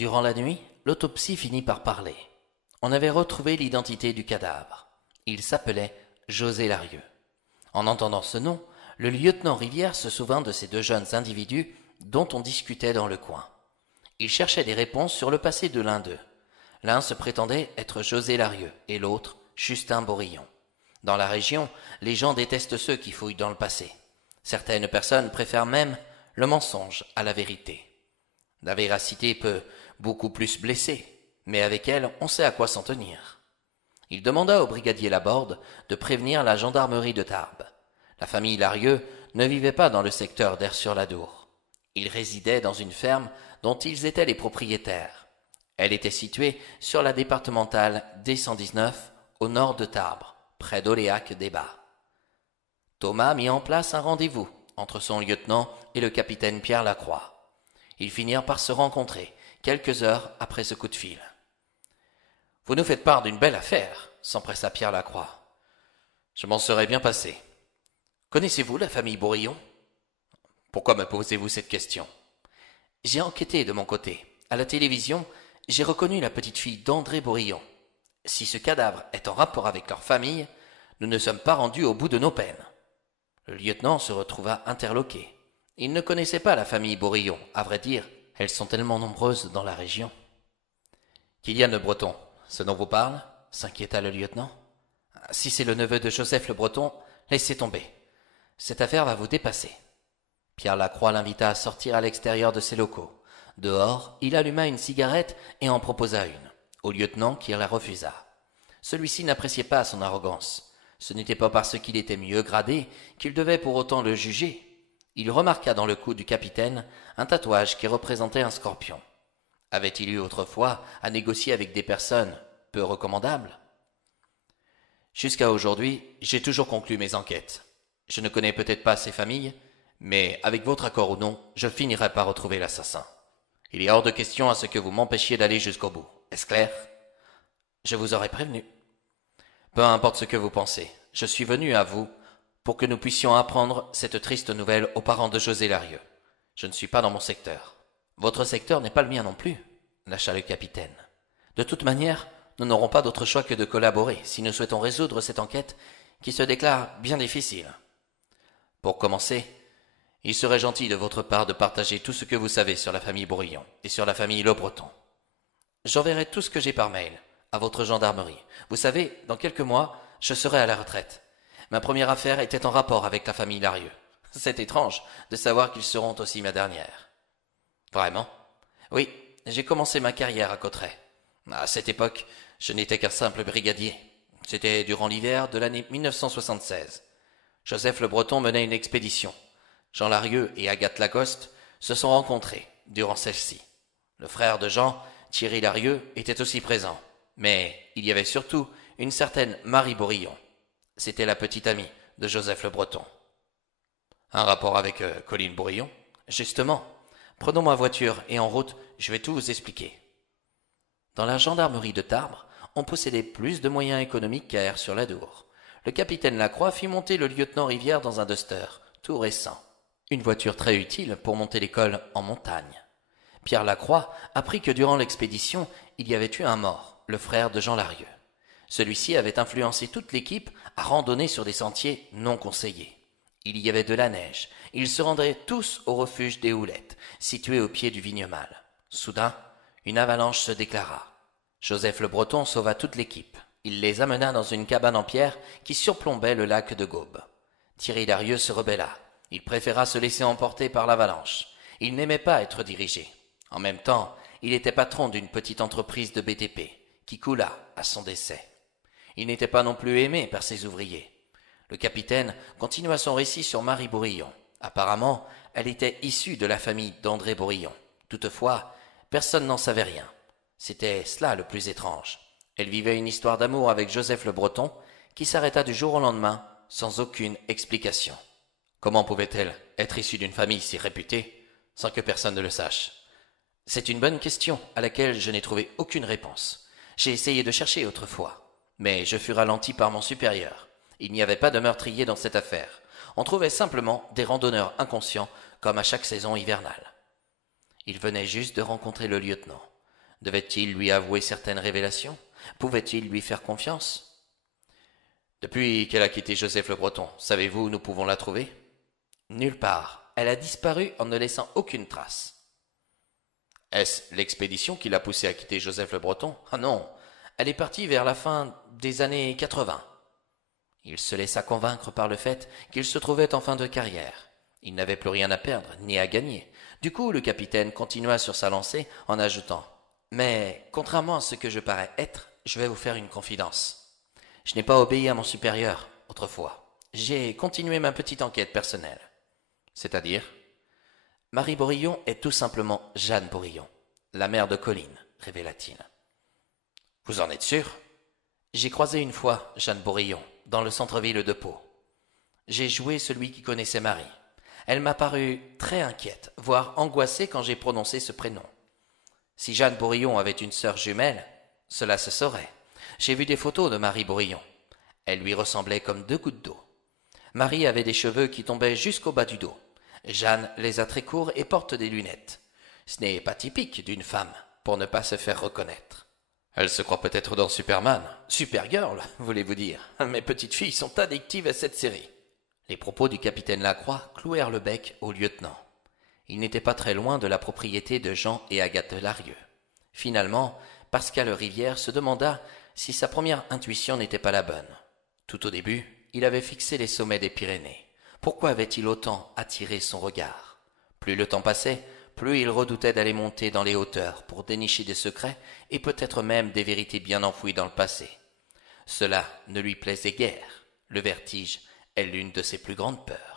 Durant la nuit, l'autopsie finit par parler. On avait retrouvé l'identité du cadavre. Il s'appelait José Larieux. En entendant ce nom, le lieutenant Rivière se souvint de ces deux jeunes individus dont on discutait dans le coin. Il cherchait des réponses sur le passé de l'un d'eux. L'un se prétendait être José Larieux et l'autre Justin Borillon. Dans la région, les gens détestent ceux qui fouillent dans le passé. Certaines personnes préfèrent même le mensonge à la vérité. La véracité peut beaucoup plus blesser, mais avec elle, on sait à quoi s'en tenir. Il demanda au brigadier Laborde de prévenir la gendarmerie de Tarbes. La famille Larieux ne vivait pas dans le secteur d'Aire-sur-l'Adour. Ils résidaient dans une ferme dont ils étaient les propriétaires. Elle était située sur la départementale D119 au nord de Tarbes, près d'Oléac-des-Bas. Thomas mit en place un rendez-vous entre son lieutenant et le capitaine Pierre Lacroix. Ils finirent par se rencontrer quelques heures après ce coup de fil. « Vous nous faites part d'une belle affaire, » s'empressa Pierre Lacroix. « Je m'en serais bien passé. Connaissez-vous la famille Borillon ? » ?»« Pourquoi me posez-vous cette question ? » ?»« J'ai enquêté de mon côté. À la télévision, j'ai reconnu la petite fille d'André Borillon. Si ce cadavre est en rapport avec leur famille, nous ne sommes pas rendus au bout de nos peines. » Le lieutenant se retrouva interloqué. Il ne connaissait pas la famille Borillon, à vrai dire, elles sont tellement nombreuses dans la région. « Kylian Le Breton, ce dont vous parle ? » s'inquiéta le lieutenant. « Si c'est le neveu de Joseph Le Breton, laissez tomber. Cette affaire va vous dépasser. » Pierre Lacroix l'invita à sortir à l'extérieur de ses locaux. Dehors, il alluma une cigarette et en proposa une, au lieutenant qui la refusa. Celui-ci n'appréciait pas son arrogance. Ce n'était pas parce qu'il était mieux gradé qu'il devait pour autant le juger. Il remarqua dans le cou du capitaine un tatouage qui représentait un scorpion. Avait-il eu autrefois à négocier avec des personnes peu recommandables ? Jusqu'à aujourd'hui, j'ai toujours conclu mes enquêtes. Je ne connais peut-être pas ces familles, mais avec votre accord ou non, je finirai par retrouver l'assassin. Il est hors de question à ce que vous m'empêchiez d'aller jusqu'au bout. Est-ce clair ? Je vous aurais prévenu. Peu importe ce que vous pensez, je suis venu à vous pour que nous puissions apprendre cette triste nouvelle aux parents de José Larieux. Je ne suis pas dans mon secteur. Votre secteur n'est pas le mien non plus, lâcha le capitaine. De toute manière, nous n'aurons pas d'autre choix que de collaborer si nous souhaitons résoudre cette enquête qui se déclare bien difficile. Pour commencer, il serait gentil de votre part de partager tout ce que vous savez sur la famille Borillon et sur la famille Le Breton. J'enverrai tout ce que j'ai par mail à votre gendarmerie. Vous savez, dans quelques mois, je serai à la retraite. Ma première affaire était en rapport avec la famille Larieux. C'est étrange de savoir qu'ils seront aussi ma dernière. Vraiment ? Oui, j'ai commencé ma carrière à Cauterets. À cette époque, je n'étais qu'un simple brigadier. C'était durant l'hiver de l'année 1976. Joseph Le Breton menait une expédition. Jean Larieux et Agathe Lacoste se sont rencontrés durant celle-ci. Le frère de Jean, Thierry Larieux, était aussi présent. Mais il y avait surtout une certaine Marie Borillon. C'était la petite amie de Joseph Le Breton. Un rapport avec Colline Borillon ? Justement. Prenons ma voiture et en route, je vais tout vous expliquer. Dans la gendarmerie de Tarbes, on possédait plus de moyens économiques qu'à Aire-sur-l'Adour. Le capitaine Lacroix fit monter le lieutenant Rivière dans un Duster, tout récent. Une voiture très utile pour monter l'école en montagne. Pierre Lacroix apprit que durant l'expédition, il y avait eu un mort, le frère de Jean Larieux. Celui-ci avait influencé toute l'équipe à randonner sur des sentiers non conseillés. Il y avait de la neige. Ils se rendraient tous au refuge des Houlettes, situé au pied du Vignemale. Soudain, une avalanche se déclara. Joseph Le Breton sauva toute l'équipe. Il les amena dans une cabane en pierre qui surplombait le lac de Gaube. Thierry Larieux se rebella. Il préféra se laisser emporter par l'avalanche. Il n'aimait pas être dirigé. En même temps, il était patron d'une petite entreprise de BTP, qui coula à son décès. Il n'était pas non plus aimé par ses ouvriers. Le capitaine continua son récit sur Marie Borillon. Apparemment, elle était issue de la famille d'André Borillon. Toutefois, personne n'en savait rien. C'était cela le plus étrange. Elle vivait une histoire d'amour avec Joseph Le Breton, qui s'arrêta du jour au lendemain, sans aucune explication. Comment pouvait-elle être issue d'une famille si réputée, sans que personne ne le sache ? C'est une bonne question à laquelle je n'ai trouvé aucune réponse. J'ai essayé de chercher autrefois, mais je fus ralenti par mon supérieur. Il n'y avait pas de meurtrier dans cette affaire. On trouvait simplement des randonneurs inconscients, comme à chaque saison hivernale. Il venait juste de rencontrer le lieutenant. Devait-il lui avouer certaines révélations? Pouvait-il lui faire confiance? Depuis qu'elle a quitté Joseph le Breton, savez-vous où nous pouvons la trouver? Nulle part. Elle a disparu en ne laissant aucune trace. Est-ce l'expédition qui l'a poussée à quitter Joseph le Breton? Ah non, elle est partie vers la fin des années 80. Il se laissa convaincre par le fait qu'il se trouvait en fin de carrière. Il n'avait plus rien à perdre, ni à gagner. Du coup, le capitaine continua sur sa lancée en ajoutant « Mais, contrairement à ce que je parais être, je vais vous faire une confidence. Je n'ai pas obéi à mon supérieur, autrefois. J'ai continué ma petite enquête personnelle. C'est-à-dire, Marie Bourillon est tout simplement Jeanne Bourillon, la mère de Colline, révéla-t-il. Vous en êtes sûr? J'ai croisé une fois Jeanne Bourillon, dans le centre-ville de Pau. J'ai joué celui qui connaissait Marie. Elle m'a paru très inquiète, voire angoissée quand j'ai prononcé ce prénom. Si Jeanne Bourillon avait une sœur jumelle, cela se saurait. J'ai vu des photos de Marie Bourillon. Elle lui ressemblait comme 2 gouttes d'eau. Marie avait des cheveux qui tombaient jusqu'au bas du dos. Jeanne les a très courts et porte des lunettes. Ce n'est pas typique d'une femme, pour ne pas se faire reconnaître. Elle se croit peut-être dans Superman. Supergirl, voulez-vous dire? Mes petites filles sont addictives à cette série. Les propos du capitaine Lacroix clouèrent le bec au lieutenant. Il n'était pas très loin de la propriété de Jean et Agathe Larieux. Finalement, Pascal Rivière se demanda si sa première intuition n'était pas la bonne. Tout au début, il avait fixé les sommets des Pyrénées. Pourquoi avait-il autant attiré son regard? Plus le temps passait, plus il redoutait d'aller monter dans les hauteurs pour dénicher des secrets et peut-être même des vérités bien enfouies dans le passé. Cela ne lui plaisait guère. Le vertige est l'une de ses plus grandes peurs.